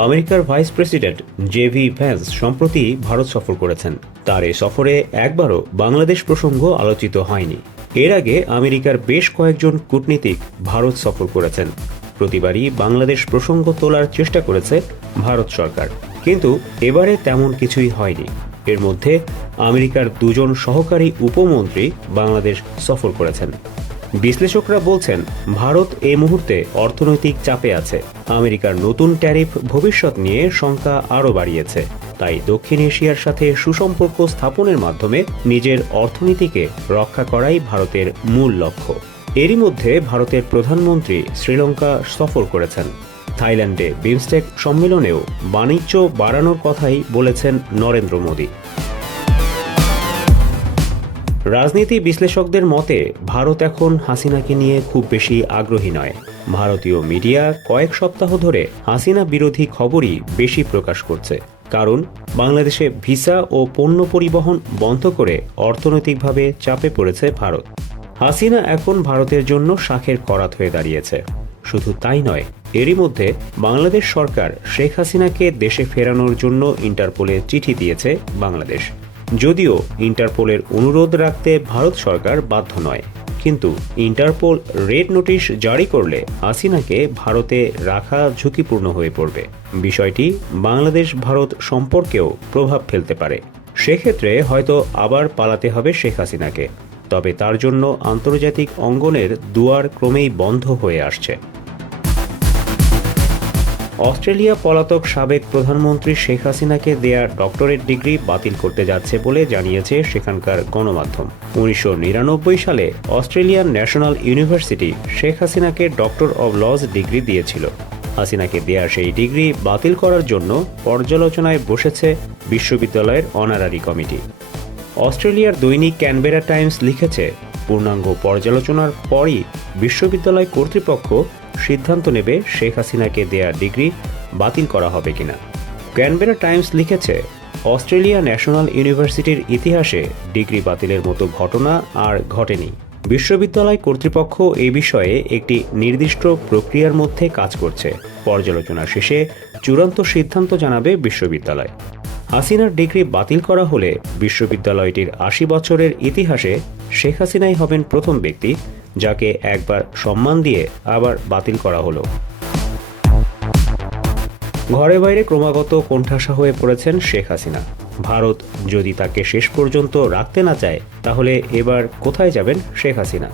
আমেরিকার vice president JV Vance সম্প্রতি ভারত সফর করেছেন। তার এই সফরে একবারও বাংলাদেশ প্রসঙ্গ আলোচিত হয়নি। এর আগে আমেরিকার বেশ কয়েকজন কূটনীতিক ভারত সফর করেছেন। প্রতিবারই বাংলাদেশ প্রসঙ্গ তোলার চেষ্টা করেছে ভারত সরকার, কিন্তু এবারে তেমন কিছুই হয়নি। এর মধ্যে আমেরিকার দুজন সহকারী উপমন্ত্রী বাংলাদেশ সফর করেছেন। বিশ্লেষকরা বলছেন, ভারত এই মুহূর্তে অর্থনৈতিক চাপে আছে। আমেরিকার নতুন ট্যারিফ ভবিষ্যৎ নিয়ে শঙ্কা আরও বাড়িয়েছে। তাই দক্ষিণ এশিয়ার সাথে সুসম্পর্ক স্থাপনের মাধ্যমে নিজের অর্থনীতিকে রক্ষা করাই ভারতের মূল লক্ষ্য। এরই মধ্যে ভারতের প্রধানমন্ত্রী শ্রীলঙ্কা সফর করেছেন। থাইল্যান্ডে বিমস্টেক সম্মেলনেও বাণিজ্য বাড়ানোর কথাই বলেছেন নরেন্দ্র মোদী। রাজনীতি বিশ্লেষকদের মতে ভারত এখন হাসিনাকে নিয়ে খুব বেশি আগ্রহী নয়। ভারতীয় মিডিয়া কয়েক সপ্তাহ ধরে হাসিনা বিরোধী খবরই বেশি প্রকাশ করছে, কারণ বাংলাদেশে ভিসা ও পণ্য পরিবহন বন্ধ করে অর্থনৈতিকভাবে চাপে পড়েছে ভারত। হাসিনা এখন ভারতের জন্য শাঁখের করাত হয়ে দাঁড়িয়েছে। শুধু তাই নয়, এরই মধ্যে বাংলাদেশ সরকার শেখ হাসিনাকে দেশে ফেরানোর জন্য ইন্টারপোলে চিঠি দিয়েছে বাংলাদেশ। যদিও ইন্টারপোলের অনুরোধ রাখতে ভারত সরকার বাধ্য নয়, কিন্তু ইন্টারপোল রেড নোটিশ জারি করলে হাসিনাকে ভারতে রাখা ঝুঁকিপূর্ণ হয়ে পড়বে। বিষয়টি বাংলাদেশ ভারত সম্পর্কেও প্রভাব ফেলতে পারে। সেক্ষেত্রে হয়তো আবার পালাতে হবে শেখ হাসিনাকে। তবে তার জন্য আন্তর্জাতিক অঙ্গনের দুয়ার ক্রমেই বন্ধ হয়ে আসছে। অস্ট্রেলিয়া পলাতক সাবেক প্রধানমন্ত্রী শেখ হাসিনাকে দেয়া ডক্টরেট ডিগ্রি বাতিল করতে যাচ্ছে বলে জানিয়েছে সেখানকার গণমাধ্যম। 1999 সালে অস্ট্রেলিয়ান ন্যাশনাল ইউনিভার্সিটি শেখ হাসিনাকে ডক্টর অব লজ ডিগ্রি দিয়েছিল। হাসিনাকে দেয়া সেই ডিগ্রি বাতিল করার জন্য পর্যালোচনায় বসেছে বিশ্ববিদ্যালয়ের অনারারি কমিটি। অস্ট্রেলিয়ার দৈনিক ক্যানবেরা টাইমস লিখেছে, পূর্ণাঙ্গ পর্যালোচনার পরই বিশ্ববিদ্যালয় কর্তৃপক্ষ সিদ্ধান্ত নেবে শেখ হাসিনাকে দেয়া ডিগ্রি বাতিল করা হবে কিনা। ক্যানবেরা টাইমস লিখেছে, অস্ট্রেলিয়া ন্যাশনাল ইউনিভার্সিটির ইতিহাসে ডিগ্রি বাতিলের মতো ঘটনা আর ঘটেনি। বিশ্ববিদ্যালয় কর্তৃপক্ষ এ বিষয়ে একটি নির্দিষ্ট প্রক্রিয়ার মধ্যে কাজ করছে। পর্যালোচনা শেষে চূড়ান্ত সিদ্ধান্ত জানাবে বিশ্ববিদ্যালয়। হাসিনার ডিগ্রি বাতিল করা হলে বিশ্ববিদ্যালয়টির 80 বছরের ইতিহাসে শেখ হাসিনাই হবেন প্রথম ব্যক্তি যাকে একবার সম্মান দিয়ে আবার বাতিল করা হলো। ঘরে বাইরে ক্রমাগত কোণঠাসা হয়ে পড়েছেন শেখ হাসিনা। ভারত যদি তাকে শেষ পর্যন্ত রাখতে না চায়, তাহলে এবার কোথায় যাবেন শেখ হাসিনা?